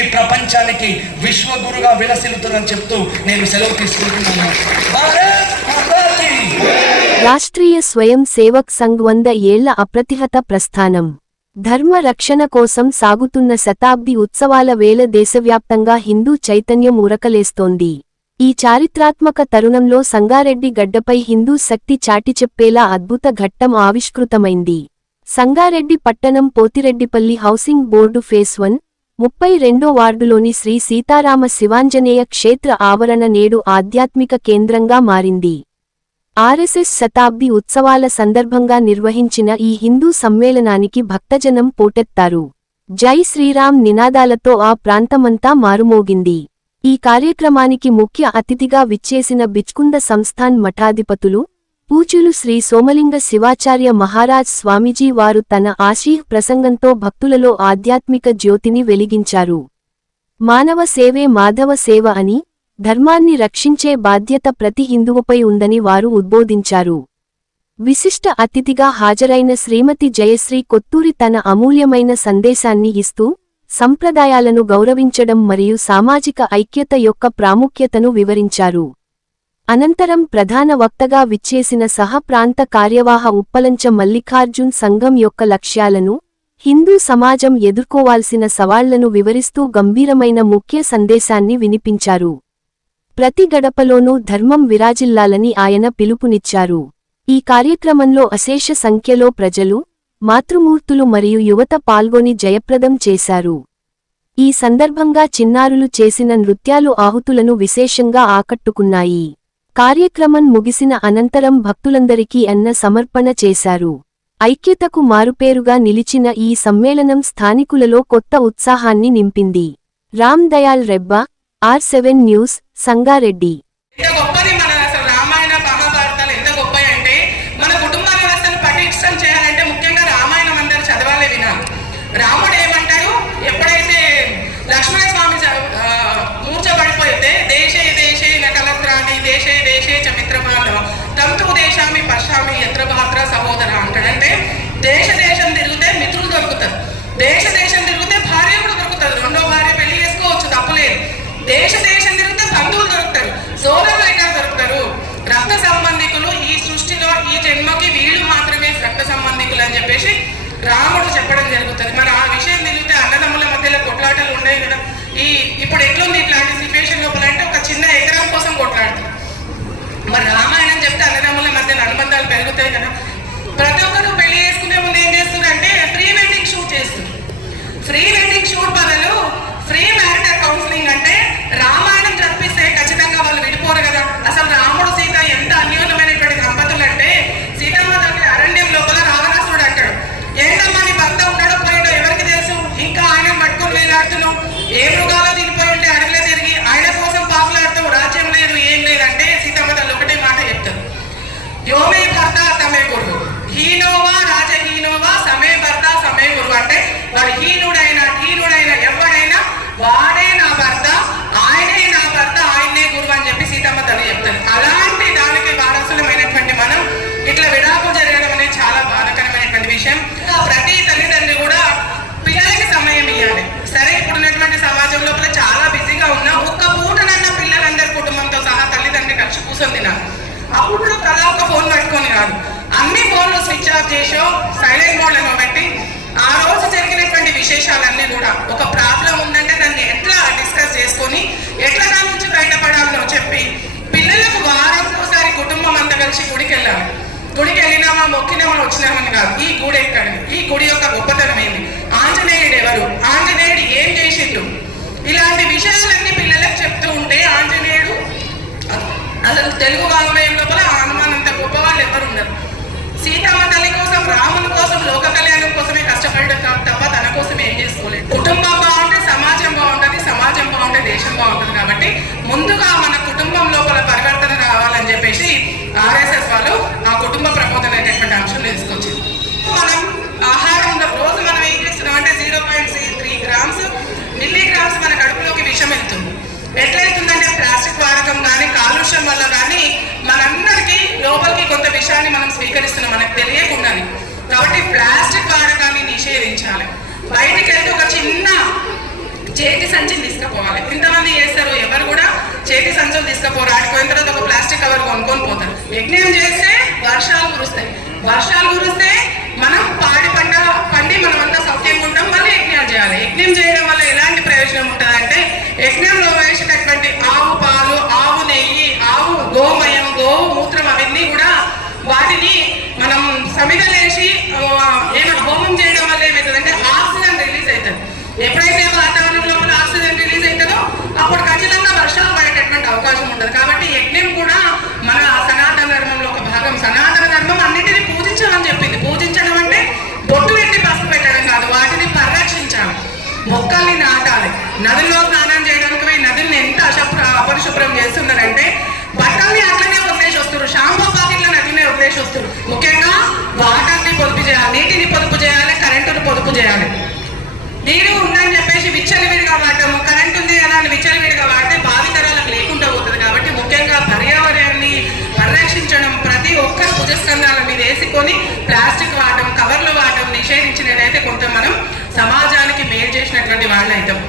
తిరిగి ప్రపంచానికి విశ్వగురుగా విలసిల్లుతుందని చెప్తూ నేను సెలవు తీసుకుంటున్నాను. భారత్ మాతా కీ. రాష్ట్రీయ స్వయం సేవక్ సంఘ్ 100 ఏళ్ల అప్రతిహత ప్రస్థానం. ధర్మ రక్షణ కోసం సాగుతున్న శతాబ్ది ఉత్సవాల వేళ దేశవ్యాప్తంగా హిందూ చైతన్యం ఉరకలేస్తోంది. ఈ చారిత్రాత్మక తరుణంలో సంగారెడ్డి గడ్డపై హిందూ శక్తి చాటిచెప్పేలా అద్భుత ఘట్టం ఆవిష్కృతమైంది. సంగారెడ్డి పట్టణం పోతిరెడ్డిపల్లి హౌసింగ్ బోర్డు ఫేస్ 1, 32వ వార్డులోని శ్రీ సీతారామ శివాంజనేయ క్షేత్ర ఆవరణ నేడు ఆధ్యాత్మిక కేంద్రంగా మారింది. ఆర్ఎస్ఎస్ శతాబ్ది ఉత్సవాల సందర్భంగా నిర్వహించిన ఈ హిందూ సమ్మేళనానికి భక్తజనం పోటెత్తారు. జై శ్రీరామ్ నినాదాలతో ఆ ప్రాంతమంతా మారుమోగింది. ఈ కార్యక్రమానికి ముఖ్య అతిథిగా విచ్చేసిన బిచ్కుంద సంస్థాన్ మఠాధిపతులు, పూజ్యులు శ్రీ సోమలింగ శివాచార్య మహారాజ్ స్వామీజీ వారు తన ఆశీహ్ ప్రసంగంతో భక్తులలో ఆధ్యాత్మిక జ్యోతిని వెలిగించారు. మానవ సేవే మాధవ సేవ అని, ధర్మాన్ని రక్షించే బాధ్యత ప్రతి హిందువుపై ఉందని వారు ఉద్బోధించారు. విశిష్ట అతిథిగా హాజరైన శ్రీమతి జయశ్రీ కొత్తూరి తన అమూల్యమైన సందేశాన్ని ఇస్తూ, సంప్రదాయాలను గౌరవించడం మరియు సామాజిక ఐక్యత యొక్క ప్రాముఖ్యతను వివరించారు. అనంతరం ప్రధాన వక్తగా విచ్చేసిన సహ ప్రాంత కార్యవాహ ఉప్పలంచ మల్లికార్జున్ సంఘం యొక్క లక్ష్యాలను, హిందూ సమాజం ఎదుర్కోవాల్సిన సవాళ్లను వివరిస్తూ గంభీరమైన ముఖ్య సందేశాన్ని వినిపించారు. ప్రతి గడపలోనూ ధర్మం విరాజిల్లాలని ఆయన పిలుపునిచ్చారు. ఈ కార్యక్రమంలో అశేష సంఖ్యలో ప్రజలు, మాతృమూర్తులు మరియు యువత పాల్గొని జయప్రదం చేశారు. ఈ సందర్భంగా చిన్నారులు చేసిన నృత్యాలు ఆహుతులను విశేషంగా ఆకట్టుకున్నాయి. కార్యక్రమం ముగిసిన అనంతరం భక్తులందరికీ అన్న సమర్పణ చేశారు. ఐక్యతకు మారుపేరుగా నిలిచిన ఈ సమ్మేళనం స్థానికులలో కొత్త ఉత్సాహాన్ని నింపింది. Ram Dayal Rebba, R7 news, Sangareddy. రాముడు ఏమంటాడు, ఎప్పుడైతే లక్ష్మణ స్వామి మూర్చబడిపోతే దేశే దేశే నకలత్రాన్ని దేశే దేశే చ మిత్రమాల తంతు దేశామి పశ్చామి యత్ర భాత్ర సహోదర అంటాడంటే, దేశ దేశం తిరిగితే మిత్రులు దొరుకుతారు, దేశ దేశం తిరిగితే భార్య కూడా దొరుకుతుంది, రెండో భార్య పెళ్లి చేసుకోవచ్చు, తప్పులేదు. దేశ దేశం తిరిగితే బంధువులు దొరుకుతారు, సోదరులు ఇంకా దొరుకుతారు. రక్త సంబంధికులు ఈ సృష్టిలో ఈ జన్మకి వీళ్ళు మాత్రమే రక్త సంబంధికులు అని చెప్పేసి రాముడు చెప్పడం జరుగుతుంది. మరి ఆ విషయం తెలిగితే అన్నదమ్ముల మధ్యలో కొట్లాటలు ఉండేవి కదా. ఇప్పుడు ఎట్లుంది ఇట్లాంటి సిచ్యువేషన్ లోపల అంటే, ఒక చిన్న ఎకరం కోసం కొట్లాడుతుంది. మరి రామాయణం చెప్తే అన్నదమ్ముల మధ్యలో అనుబంధాలు పెరుగుతాయి కదా. ప్రతి ఒక్కరు పెళ్లి చేసుకునే ముందు ఏం చేస్తున్నారంటే ప్రీ వెడ్డింగ్ షూట్ చేస్తుంది. ప్రీ వెడ్డింగ్ షూట్ బదులు ఫ్రీ మ్యారిటల్ కౌన్సిలింగ్ అంటే రామాయణం జరిపిస్తే ఖచ్చితంగా వాళ్ళు విడిపోరు కదా. అసలు రాముడు సీత ఎంత అన్యోన్యమైనటువంటి దంపతులు అంటే, సీతమ్మ తల్లి అరణ్యం లోపల రావణాసుడు అంటాడు, ఏంటమ్మా నీ భర్త ఉన్నాడో పోయాడో ఎవరికి తెలుసు, ఇంకా ఆయన పట్టుకొని వేలాడుతున్నావు, ఏ మృగాలో తినిపోయి ఉంటే అడవిలో తిరిగి ఆయన కోసం పాకులాడుతూ రాజ్యం లేదు ఏం లేదంటే సీతమ్మ తల్లి ఒకటే మాట చెప్తారు, యోమే భర్త తమే గురు హీనోవా రాజహీనోవా సమే భర్త సమే గురు అంటే, వాడు హీనుడైనా ఎవడైనా వాడే నా భర్త, ఆయనే నా భర్త, ఆయనే గురువు అని చెప్పి సీతమ్మ తల్లి చెప్తారు. అలాంటి దానికి వారసులమైనటువంటి మనం ఇట్లా విడాకులు జరగడం అనేది చాలా బాధాకరమైనటువంటి విషయం. ప్రతి తల్లిదండ్రులు కూడా పిల్లలకి సమయం ఇవ్వాలి. సరే, ఇప్పుడున్నటువంటి సమాజం లోపల చాలా బిజీగా ఉన్నా ఒక్క పూటనన్న పిల్లలందరి కుటుంబంతో సహా తల్లిదండ్రులు కలిసి కూర్చొని తినాలి. అప్పుడు తలా ఒక ఫోన్ పట్టుకొని కాదు, అన్ని ఫోన్లు స్విచ్ ఆఫ్ చేసో సైలెంట్ మోడ్లను పెట్టి ఆ రోజు జరిగినటువంటి విశేషాలన్నీ కూడా, ఒక ప్రాబ్లం ఉందంటే దాన్ని ఎట్లా డిస్కస్ చేసుకొని ఎట్లా దాని నుంచి బయటపడాలో చెప్పి పిల్లలకు వారంకోసారి కుటుంబం అంతా కలిసి గుడికి వెళ్ళాలి. గుడికి వెళ్ళినామా మొక్కినామా వచ్చినామని కాదు, ఈ గుడి ఎక్కడి, ఈ గుడి యొక్క గొప్పతనం ఏంది, ఆంజనేయుడు ఎవరు, ఆంజనేయుడు ఏం చేసిండు, ఇలాంటి విషయాలన్నీ పిల్లలకు చెప్తూ ఉంటే ఆంజనేయుడు అసలు తెలుగు వాంగ్మయం లోపల హనుమానంత గొప్ప వాళ్ళు ఎవరు ఉండరు. సీతమ్మ తల్లి కోసం, రాముని కోసం, లోక కళ్యాణం కోసమే కష్టపడ్డాడు తప్ప తన కోసం ఏం చేసుకోలేదు. కుటుంబం బాగుంటే సమాజం బాగుంటుంది, సమాజం బాగుంటే దేశం బాగుంటుంది. కాబట్టి ముందుగా మన కుటుంబం లోపల పరివర్తన రావాలని చెప్పేసి ఆర్ఎస్ఎస్ వాళ్ళు ఆ కుటుంబ ప్రబోధన అనేటువంటి అంశం తీసుకొచ్చింది. మనం ఆహారంలో రోజు మనం ఏం చేస్తున్నాం అంటే 0.3 గ్రామ్స్ మిల్లీగ్రామ్స్ మన కడుపులోకి విషం వెళ్తుంది. ఎట్లయితుందంటే ప్లాస్టిక్ వాడకం కానీ కాలుష్యం వల్ల కానీ మనందరికీ లోపలికి కొంత విషయాన్ని మనం స్వీకరిస్తున్నాం మనకు తెలియకుండానే. కాబట్టి ప్లాస్టిక్ వాడకాన్ని నిషేధించాలి. బయటికి వెళ్తే ఒక చిన్న చేతి సంచిని తీసుకుపోవాలి. ఇంతమంది చేస్తారు, ఎవరు కూడా చేతి సంచులు తీసుకుపోరు. ఆడిపోయిన తర్వాత ఒక ప్లాస్టిక్ కవర్ కొనుక్కొని పోతారు. యజ్ఞం చేస్తే వర్షాలు కురుస్తాయి. వర్షాలు కురిస్తే మనం పాడి పంట పండి మనమంతా సౌఖ్యంగా ఉంటాం. మళ్ళీ యజ్ఞాలు చేయాలి. యజ్ఞం చేయడం వల్ల ఎలాంటి ప్రయోజనం ఉంటుంది అంటే, యజ్ఞంలో వేసేటటువంటి ఆవు పాలు, ఆవు నెయ్యి, ఆవు గోమయం, గోవు మూత్రం అవన్నీ కూడా వాటిని మనం సమిధలేసి ఏమైనా హోమం చేయడం వల్ల ఏమవుతుందంటే ఆక్సిజన్ రిలీజ్ అవుతుంది. ఎప్పుడైతే వాతావరణం లోపల ఆక్సిజన్ రిలీజ్ అవుతుందో అప్పుడు ఖచ్చితంగా వర్షాలు పడేటటువంటి అవకాశం ఉంటుంది. కాబట్టి యజ్ఞం కూడా మన సనాతన ధర్మంలో ఒక భాగం. సనాతన ధర్మం అన్నిటిని పూజించాలని చెప్పింది. పూజించడం అంటే బొట్టు పెట్టి పసుపు పెట్టడం కాదు, వాటిని పరిరక్షించాలి, మొక్కల్ని నాటాలి. నదుల్లో స్నానం చేయడానికి పోయి నదుల్ని ఎంత అపరిశుభ్రం చేస్తున్నారంటే బట్టల్ని అట్లనే వదిలేసి వస్తారు, షాంపూ పాకెట్లను అట్లనే వదిలేసి వస్తారు. ముఖ్యంగా వాటర్ని పొదుపు చేయాలి, నీటిని పొదుపు చేయాలి, కరెంటును పొదుపు చేయాలి. నీరు ఉందని చెప్పేసి విచ్చలవిడిగా వాడటము, కరెంట్ ఉంది కదా అని విచ్చలవిడిగా వాడితే భావితరాలకు లేకుండా పోతుంది. కాబట్టి ముఖ్యంగా పర్యావరణాన్ని పరిరక్షించడం, ప్రతి ఒక్కరు భుజస్కంధాల మీద వేసుకొని ప్లాస్టిక్ వాడటం, కవర్లు వాడటం నిషేధించినట్లయితే కొంత మనం సమాజానికి మేలు చేసినటువంటి వాళ్ళు అవుతాం.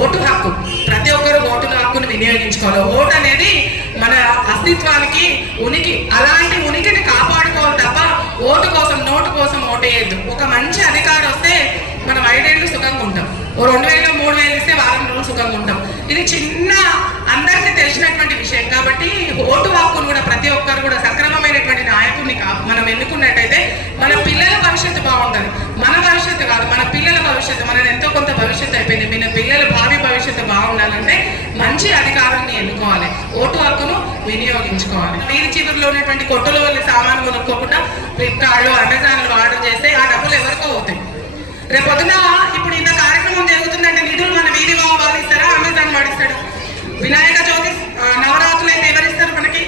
ఓటు హక్కు, ప్రతి ఒక్కరు ఓటు హక్కును వినియోగించుకోవాలి. ఓటు అనేది మన అస్తిత్వానికి ఉనికి, అలాంటి ఉనికిని కాపాడుకోవాలి తప్ప ఓటు కోసం నోటు కోసం ఓటు వేయద్దు. ఒక మంచి అధికారం వస్తే మనం 5 ఏళ్ళు సుఖంగా ఉంటాం, ఓ 2000 3000 ఇస్తే వారం రోజులు సుఖంగా ఉంటాం. ఇది చిన్న అందరికీ తెలిసినటువంటి విషయం. కాబట్టి ఓటు హక్కును కూడా ప్రతి ఒక్కరు కూడా సక్రమమైనటువంటి నాయకుడిని మనం ఎన్నుకున్నట్టయితే మన పిల్లల భవిష్యత్తు బాగుంటుంది. మన భవిష్యత్తు కాదు, మన పిల్లల భవిష్యత్తు. మన ఎంతో కొంత భవిష్యత్తు అయిపోయింది, మన పిల్లల భావి భవిష్యత్తు బాగుండాలంటే మంచి అధికారాన్ని ఎన్నుకోవాలి, ఓటు హక్కును వినియోగించుకోవాలి. వీరి చివరిలో ఉన్నటువంటి కొట్టుల వల్ల సామాన్లు కొనుక్కోకుండా ఫ్లిప్కార్ట్లు, అమెజాన్లు ఆర్డర్ చేస్తే ఆ డబ్బులు ఎవరికో అవుతాయి. రేపొద్దున ఇప్పుడు ఇంత కార్యక్రమం జరుగుతుందంటే నిధులు మన వీధి వాడిస్తారా, అమెజాన్ వాడిస్తాడు? వినాయక చవితి నవరాత్రులు అయితే ఎవరిస్తారు మనకి?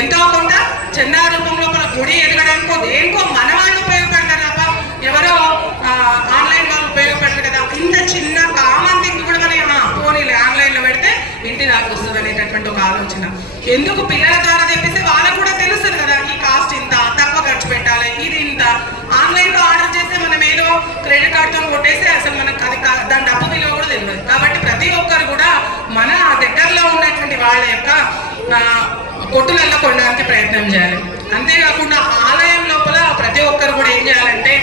ఎంతో కొంత చందా రూపంలో మన గుడి ఎదగడానికో దేనికో మన వాళ్ళు ఉపయోగపడతారు తప్ప ఎవరో ఆన్లైన్ వాళ్ళు ఉపయోగపడతారు కదా. ఇంత చిన్న కామన్ థింగ్ కూడా మనం పోనీలే ఆన్లైన్లో పెడితే ఇంటి దాకా వస్తుంది అనేటటువంటి ఒక ఆలోచన. ఎందుకు పిల్లల ద్వారా తెప్పిస్తే వాళ్ళకు కూడా తెలుస్తుంది కదా, ఈ కాస్ట్ ఇంత, తక్కువ ఖర్చు పెట్టాలి, ఇది ఇంత. ఆన్లైన్లో ఆర్డర్ చేస్తే మనం ఏదో క్రెడిట్ కార్డుతో కొట్టేస్తే అసలు మనకు అది దాని డబ్బు విలువ కూడా తెలియదు. కాబట్టి ప్రతి ఒక్కరు కూడా మన దగ్గరలో ఉన్నటువంటి వాళ్ళ యొక్క కొట్టులలో కొనడానికి ప్రయత్నం చేయాలి. అంతేకాకుండా ఆలయం లోపల ప్రతి ఒక్కరు కూడా ఏం చేయాలంటే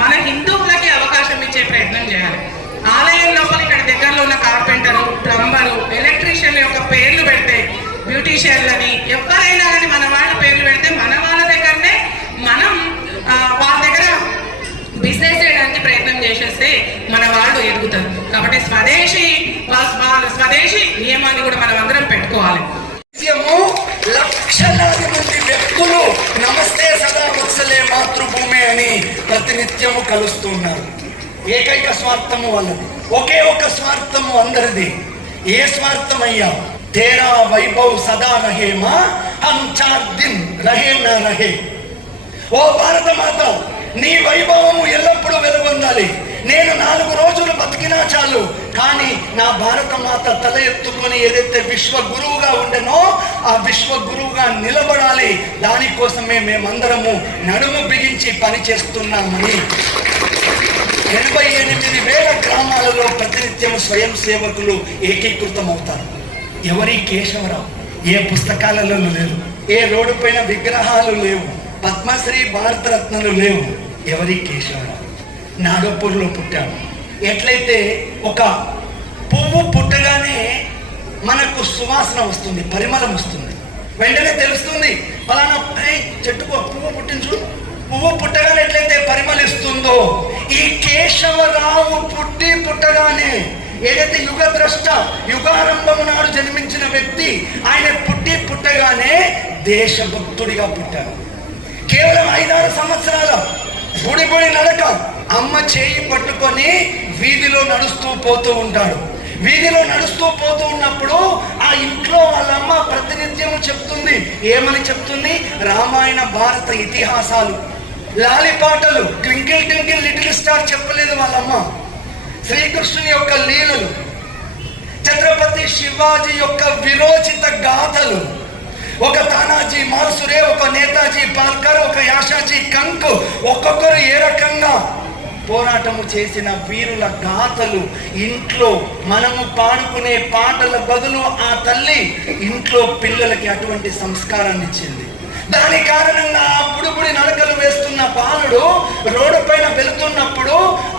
మన హిందువులకి అవకాశం ఇచ్చే ప్రయత్నం చేయాలి. ఆలయం లోపల ఇక్కడ దగ్గరలో ఉన్న కార్పెంటరు, ప్లంబరు, ఎలక్ట్రీషియన్ యొక్క పేర్లు పెడితే, బ్యూటీషియన్లని ఎవరైనా కానీ మన వాళ్ళ పేర్లు పెడితే మన వాళ్ళ దగ్గరనే మనం వాళ్ళ దగ్గర బిజినెస్ చేయడానికి ప్రయత్నం చేసేస్తే మన వాళ్ళు ఎదుగుతారు. కాబట్టి స్వదేశీ నియమాన్ని కూడా మనం అందరం పెట్టుకోవాలి. లక్షలాది మంది వ్యక్తులు నమస్తే సదా వత్సలే మాతృభూమి అని ప్రతినిత్యము కలుస్తున్నారు. ఏకైక స్వార్థము వాళ్ళది, ఒకే ఒక స్వార్థము అందరిది. ఏ స్వార్థం అయ్యా? తేరా వైభవ్ సదా రహే మా హమ్ 4 దిన్ రహే నా రహే. ఓ భారత మాత, నీ వైభవము ఎల్లప్పుడూ వెలుగొందాలి. నేను 4 రోజులు బతికినా చాలు, కానీ నా భారత మాత తల ఎత్తుకొని ఏదైతే విశ్వ గురువుగా ఉండెనో ఆ విశ్వ గురువుగా నిలబడాలి. దానికోసమే మేమందరము నడుము బిగించి పనిచేస్తున్నామని 88,000 గ్రామాలలో ప్రతినిత్యం స్వయం సేవకులు ఏకీకృతం అవుతారు. ఎవరి కేశవరావు? ఏ పుస్తకాలలో లేవు, ఏ రోడ్డు పైన విగ్రహాలు లేవు, పద్మశ్రీ భారతరత్నలు లేవు. ఎవరి కేశవరావు? నాగపూర్లో పుట్టాడు. ఎట్లయితే ఒక పువ్వు పుట్టగానే మనకు సువాసన వస్తుంది, పరిమళం వస్తుంది, వెంటనే తెలుస్తుంది ఫలానా చెట్టుకు పువ్వు పుట్టించు. పువ్వు పుట్టగానే ఎట్లయితే పరిమళిస్తుందో, ఈ కేశవరావు పుట్టగానే ఏదైతే యుగద్రష్ట, యుగారంభము నాడు జన్మించిన వ్యక్తి, ఆయన పుట్టగానే దేశభక్తుడిగా పుట్టాడు. కేవలం 5-6 సంవత్సరాల బుడి నడక, అమ్మ చేయి పట్టుకొని వీధిలో నడుస్తూ పోతూ ఉంటాడు. వీధిలో నడుస్తూ పోతూ ఉన్నప్పుడు ఆ ఇంట్లో వాళ్ళమ్మ ప్రతినిత్యము చెప్తుంది. ఏమని చెప్తుంది? రామాయణ భారత ఇతిహాసాలు, లాలిపాటలు, ట్వింకిల్ ట్వింకిల్ లిటిల్ స్టార్ చెప్పలేదు వాళ్ళమ్మ. శ్రీకృష్ణుని యొక్క లీలలు, ఛత్రపతి శివాజీ యొక్క విరోచిత గాథలు, ఒక తానాజీ మాల్సురే, ఒక నేతాజీ పాల్కర్, ఒక యాషాజీ కంక్, ఒక్కొక్కరు ఏ రకంగా పోరాటము చేసిన వీరుల గాథలు ఇంట్లో మనము పాడుకునే పాటల బదులు ఆ తల్లి ఇంట్లో పిల్లలకి అటువంటి సంస్కారాన్ని ఇచ్చింది. దాని కారణంగా ఆ బుడిబుడి నడకలు వేస్తున్న బాలుడు రోడ్డు పైన వెళుతున్నప్పుడు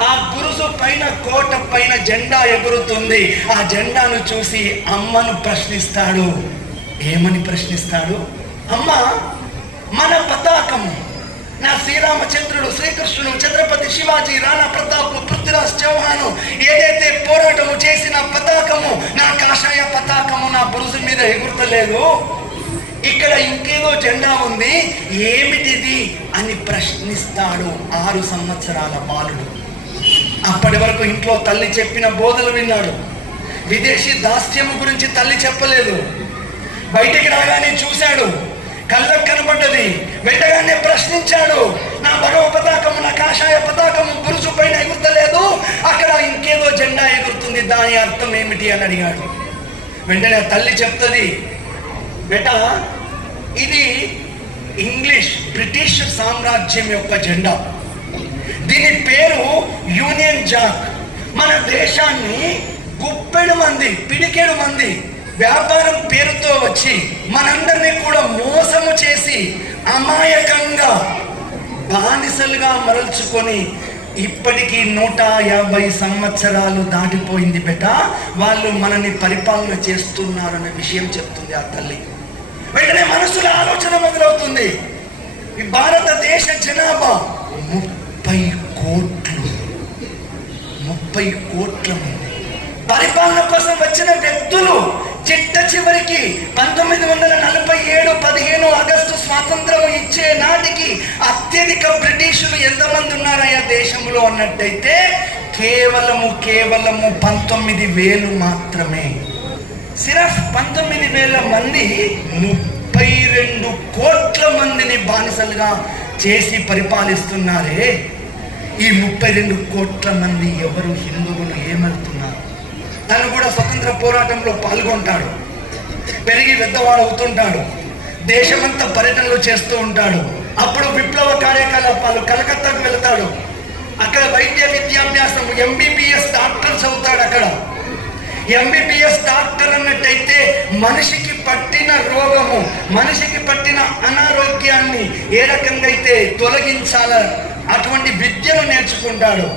ఆ గురుసు పైన కోట పైన జెండా ఎగురుతుంది. ఆ జెండాను చూసి అమ్మను ప్రశ్నిస్తాడు. ఏమని ప్రశ్నిస్తాడు? అమ్మ, మన పతాకము, నా శ్రీరామచంద్రుడు, శ్రీకృష్ణుడు, ఛత్రపతి శివాజీ, రాణా ప్రతాప్, పృథ్వీరాజ్ చౌహాను ఏదైతే పోరాటము చేసిన పతాకము, నా కాషాయ పతాకము నా బురుసు మీద ఎగురుతలేదు, ఇక్కడ ఇంకేదో జెండా ఉంది, ఏమిటిది అని ప్రశ్నిస్తాడు 6 సంవత్సరాల బాలుడు. అప్పటి వరకు ఇంట్లో తల్లి చెప్పిన బోధలు విన్నాడు. విదేశీ దాస్యము గురించి తల్లి చెప్పలేదు. బయటికి రాగానే చూశాడు, కళ్ళకు కనబడ్డది, వెంటగానే ప్రశ్నించాడు. నా భగవ పతాకము, నా కాషాయ పతాకము బురుసు పైన ఎగురుతలేదు, అక్కడ ఇంకేదో జెండా ఎగురుతుంది, దాని అర్థం ఏమిటి అని అడిగాడు. వెంటనే తల్లి చెప్తుంది, బేటా, ఇది బ్రిటిష్ సామ్రాజ్యం యొక్క జెండా. దీని పేరు యూనియన్ జాక్. మన దేశాన్ని పిడికెడు మంది వ్యాపారం పేరుతో వచ్చి మనందరినీ కూడా మోసము చేసి అమాయకంగా బానిసలుగా మరల్చుకొని ఇప్పటికీ 150 సంవత్సరాలు దాటిపోయింది బెట, వాళ్ళు మనని పరిపాలన చేస్తున్నారనే విషయం చెప్తుంది ఆ తల్లి. వెంటనే మనసులో ఆలోచన మొదలవుతుంది. ఈ భారతదేశ జనాభా 30 కోట్ల మంది. పరిపాలన కోసం వచ్చిన వ్యక్తులు చిట్ట చివరికి 1947 15 ఆగస్టు స్వాతంత్రం ఇచ్చే నాటికి అత్యధిక బ్రిటిషులు ఎంతమంది ఉన్నారయ్యా దేశంలో అన్నట్టయితే కేవలము 19,000 మాత్రమే. సిరఫ్ 19,000 మంది 32 కోట్ల మందిని బానిసలుగా చేసి పరిపాలిస్తున్నారే. ఈ 32 కోట్ల మంది ఎవరు? హిందువులు ఏమవుతున్నారు? తను కూడా స్వతంత్ర పోరాటంలో పాల్గొంటాడు, పెరిగి పెద్దవాడు అవుతుంటాడు, దేశమంతా పర్యటనలు చేస్తూ ఉంటాడు. అప్పుడు విప్లవ కార్యకలాపాలు, కలకత్తాకు వెళ్తాడు, అక్కడ వైద్య విద్యాభ్యాసం MBBS డాక్టర్స్ అవుతాడు. అక్కడ MBBS డాక్టర్ అన్నట్టయితే మనిషికి పట్టిన రోగము, మనిషికి పట్టిన అనారోగ్యాన్ని ఏ రకంగా అయితే తొలగించాలో అటువంటి విద్యను నేర్చుకుంటాడు.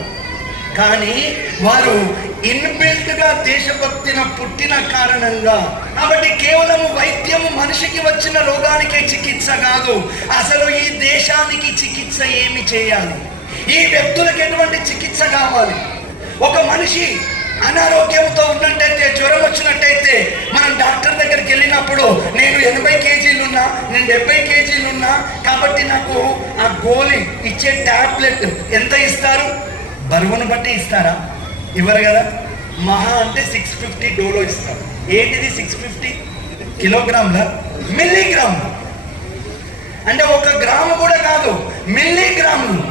కానీ వారు ఇన్బిల్ట్ గా దేశభక్తిన పుట్టిన కారణంగా, కాబట్టి కేవలం వైద్యము మనిషికి వచ్చిన రోగానికే చికిత్స కాదు, అసలు ఈ దేశానికి చికిత్స ఏమి చేయాలి, ఈ వ్యక్తులకు ఎటువంటి చికిత్స కావాలి. ఒక మనిషి అనారోగ్యంతో ఉన్నట్టయితే, జ్వరం వచ్చినట్టయితే మనం డాక్టర్ దగ్గరికి వెళ్ళినప్పుడు నేను 80 కేజీలున్నా, నేను 70 కేజీలున్నా, కాబట్టి నాకు ఆ గోళీ ఇచ్చే టాబ్లెట్ ఎంత ఇస్తారు? బరువును బట్టి ఇస్తారా? ఇవ్వరు కదా. మహా అంటే 650 డోలో ఇస్తారు. ఏంటిది 650? కిలోగ్రాముల, మిల్లీగ్రాములు. అంటే 1 గ్రాము కూడా కాదు, మిల్లీగ్రాములు.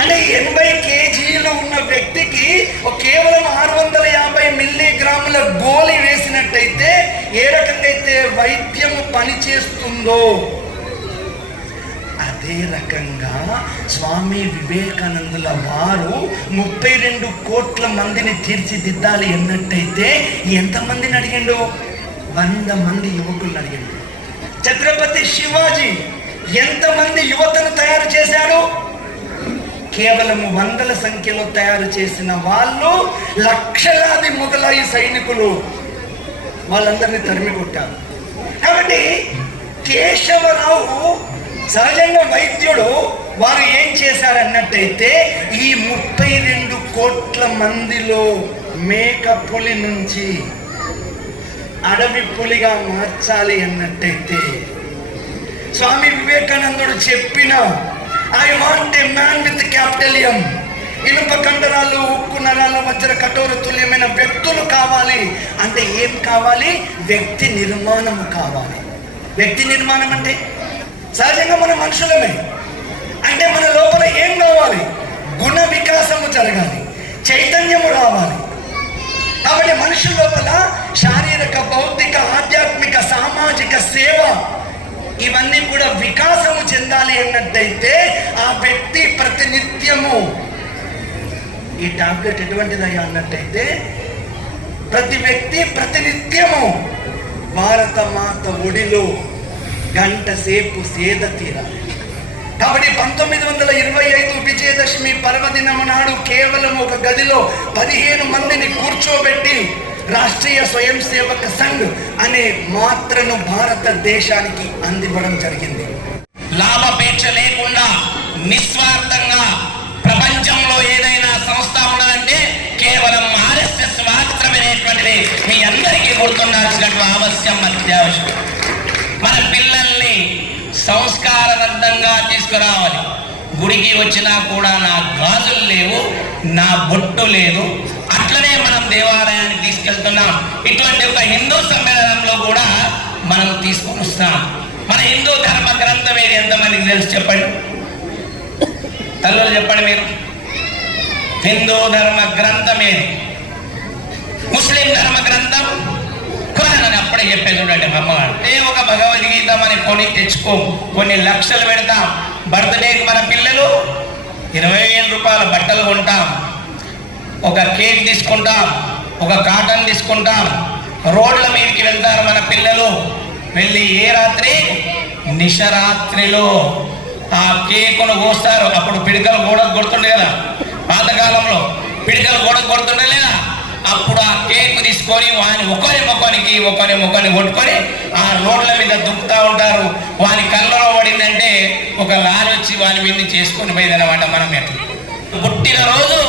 అంటే 80 కేజీలు ఉన్న వ్యక్తికి కేవలం 650 మిల్లీగ్రాముల గోళీ వేసినట్టయితే ఏ రకంగా అయితే వైద్యము పనిచేస్తుందో అదే రకంగా స్వామి వివేకానందుల వారు 32 కోట్ల మందిని తీర్చిదిద్దాలి అన్నట్టయితే ఎంతమందిని అడిగిండు? 100 మంది యువకులను అడిగిండు. ఛత్రపతి శివాజీ ఎంతమంది యువతను తయారు చేశాడు? కేవలం 100ల సంఖ్యలో తయారు చేసిన వాళ్ళు లక్షలాది మొగలాయి సైనికులు వాళ్ళందరినీ తరిమి కొట్టారు. కాబట్టి కేశవరావు సహజంగా వైద్యుడు, వారు ఏం చేశారన్నట్టయితే ఈ 32 కోట్ల మందిలో మేక పులి నుంచి అడవి పులిగా మార్చాలి అన్నట్టయితే స్వామి వివేకానందుడు చెప్పిన I want a man with క్యాపిటలియం, ఇనుప కండరాలు, ఉక్కు నరాల వజ్ర కఠోర తుల్యమైన వ్యక్తులు కావాలి. అంటే ఏం కావాలి? వ్యక్తి నిర్మాణం కావాలి. వ్యక్తి నిర్మాణం అంటే సహజంగా మన మనుషులమే. అంటే మన లోపల ఏం కావాలి? గుణ వికాసము జరగాలి, చైతన్యము రావాలి. కాబట్టి మనుషుల లోపల శారీరక, భౌతిక, ఆధ్యాత్మిక, సామాజిక సేవ ఇవన్నీ కూడా వికాసము చెందాలి అన్నట్టయితే ఆ వ్యక్తి ప్రతినిత్యము ఈ టాబ్లెట్ ఎటువంటిదయ్యా అన్నట్టయితే ప్రతి వ్యక్తి ప్రతినిత్యము భారత మాత ఒడిలో గంట సేపు సేద తీరాలి. కాబట్టి 1925 విజయదశమి పర్వదినం నాడు కేవలం ఒక గదిలో 15 మందిని కూర్చోబెట్టి రాష్ట్రీయ స్వయం సేవక సంఘ్ అనే మాత్రను భారతదేశానికి అందివ్వడం జరిగింది. లాభాపేక్ష లేకుండా నిస్వార్థంగా ప్రపంచంలో ఏదైనా సంస్థ ఉన్నదంటే కేవలం RSS మాత్రమేటువంటిది మీ అందరికీ గుర్తుండాల్సినటువంటి అవశ్యం అత్యావశ్యం. మన పిల్లల్ని సంస్కారవంతంగా తీసుకురావాలి. గుడికి వచ్చినా కూడా నా గాజులు లేవు, నా బొట్టు లేదు, అట్లనే మనం దేవాలయానికి తీసుకెళ్తున్నాం. ఇటువంటి ఒక హిందూ సమ్మేళనంలో కూడా మనం తీసుకొని వస్తాం. మన హిందూ ధర్మ గ్రంథం ఏది ఎంతమందికి తెలుసు చెప్పండి, తల్లులు చెప్పండి మీరు. హిందూ ధర్మ గ్రంథం ఏది? ముస్లిం ధర్మ గ్రంథం ఖురాన్ అని అప్పుడే చెప్పేది చూడండి అమ్మవారు. ఒక భగవద్గీత అని కొని తెచ్చుకో, కొన్ని లక్షలు పెడతాం. బర్త్డేకి మన పిల్లలు 20,000 రూపాయల బట్టలు కొంటాం, ఒక కేక్ తీసుకుంటాం, ఒక కాటన్ తీసుకుంటాం. రోడ్ల మీదకి వెళ్తారు మన పిల్లలు. వెళ్ళి ఏ రాత్రి? నిశరాత్రిలో ఆ కేకును కోస్తారు. అప్పుడు పిడికలు గోడకు కొడుతుండే కదా, పాతకాలంలో పిడికలు గోడకు కొడుతుండే లేదా? అప్పుడు ఆ కేక్ తీసుకొని వాని ఒకరి ముఖాన్ని కొట్టుకొని ఆ రోడ్ల మీద దుక్కుతా ఉంటారు. వాని కళ్ళలో పడిందంటే ఒక లారీ వచ్చి వాని మీద చేసుకొని పోయిందన్నమాట. మనం ఎట్లా పుట్టిన రోజు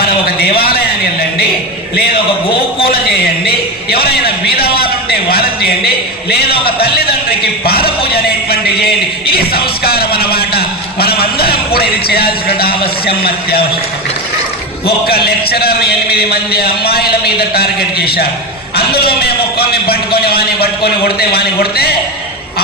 మనం ఒక దేవాలయాన్ని వెళ్ళండి, లేదా ఒక గోపూజ చేయండి, ఎవరైనా బీదవాళ్ళు ఉంటే వాళ్ళని చేయండి, లేదా ఒక తల్లిదండ్రికి పాదపూజ అనేటువంటి చేయండి. ఇది సంస్కారం అన్నమాట. మనం అందరం కూడా ఇది చేయాల్సిన అవశ్యం అత్యావశ్యం. ఒక్క లెక్చరర్ 8 మంది అమ్మాయిల మీద టార్గెట్ చేశారు. అందులో మేము ఒక్కరిని పట్టుకొని వాని కొడితే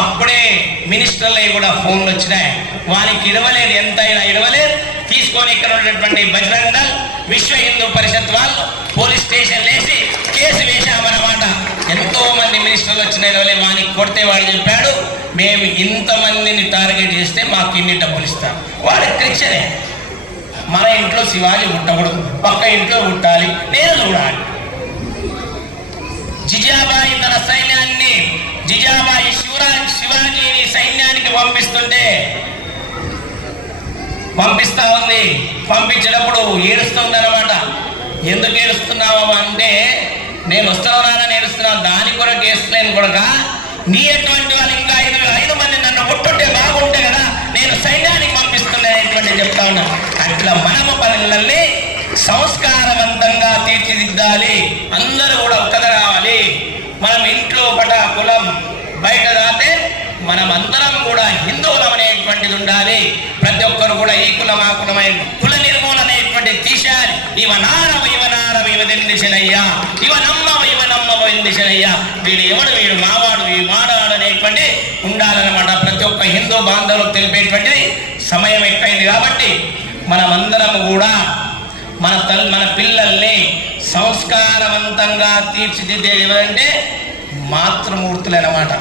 అప్పుడే మినిస్టర్లవి కూడా ఫోన్లు వచ్చినాయి. వానికి ఇడవలేదు, ఎంతైనా ఇడవలేదు. తీసుకొని ఇక్కడ ఉన్నటువంటి బజరంగ దళ్, విశ్వ హిందూ పరిషత్ వాళ్ళు పోలీస్ స్టేషన్ వేసి కేసు వేశామన్నమాట. ఎంతో మంది మినిస్టర్లు వచ్చిన ఇడవలేదు. వానికి కొడితే వాడు చెప్పాడు, మేము ఇంతమందిని టార్గెట్ చేస్తే మాకు ఇన్ని డబ్బులు ఇస్తాం. వాడు క్రిస్టియనే. మన ఇంట్లో శివాజీ పుట్టకూడదు, పక్క ఇంట్లో పుట్టాలి, నేను చూడాలి. జిజాబాయి తన సైన్యాన్ని, జిజాబాయి శివాజీని సైన్యానికి పంపిస్తా ఉంది. పంపించినప్పుడు ఏడుస్తుంది అనమాట. ఎందుకు ఏడుస్తున్నావా అంటే, నేను వస్తున్నానని ఏడుస్తున్నాను, దాని కొరకు వేస్తలేను కొడక, నీ ఎటువంటి వాళ్ళు ఇంకా 5 మంది నన్ను కొట్టుంటే బాగుంటే కదా, నేను సైన్యానికి పంపిస్తున్నానేటువంటి చెప్తా ఉన్నా. అట్లా మనము పిల్లల్ని సంస్కారవంతంగా తీర్చిదిద్దాలి. అందరూ కూడా ఒక్కద కావాలి. మనం ఇంట్లో పట కులం బయట దాతే మనం అందరం కూడా హిందువులం అనేటువంటిది ఉండాలి. ప్రతి ఒక్కరు కూడా ఈ కులం ఆ కులమైన కుల నిర్మూలన అనేటువంటి తీశారు. ఇవనారవ ఇవదెందిశనయ్యా, ఇవనమ్మవ ఎందిశనయ్యా, వీడు ఎవడు, వీడు మావాడు, ఈ మాడాడు అనేటువంటి ఉండాలన్నమాట. ప్రతి ఒక్క హిందూ బాంధవులకు తెలిపేటువంటిది సమయం ఎక్కువైంది. కాబట్టి మనమందరం కూడా మన పిల్లల్ని సంస్కారవంతంగా తీర్చిదిద్దేది ఎవరంటే మాతృమూర్తులు అన్నమాట.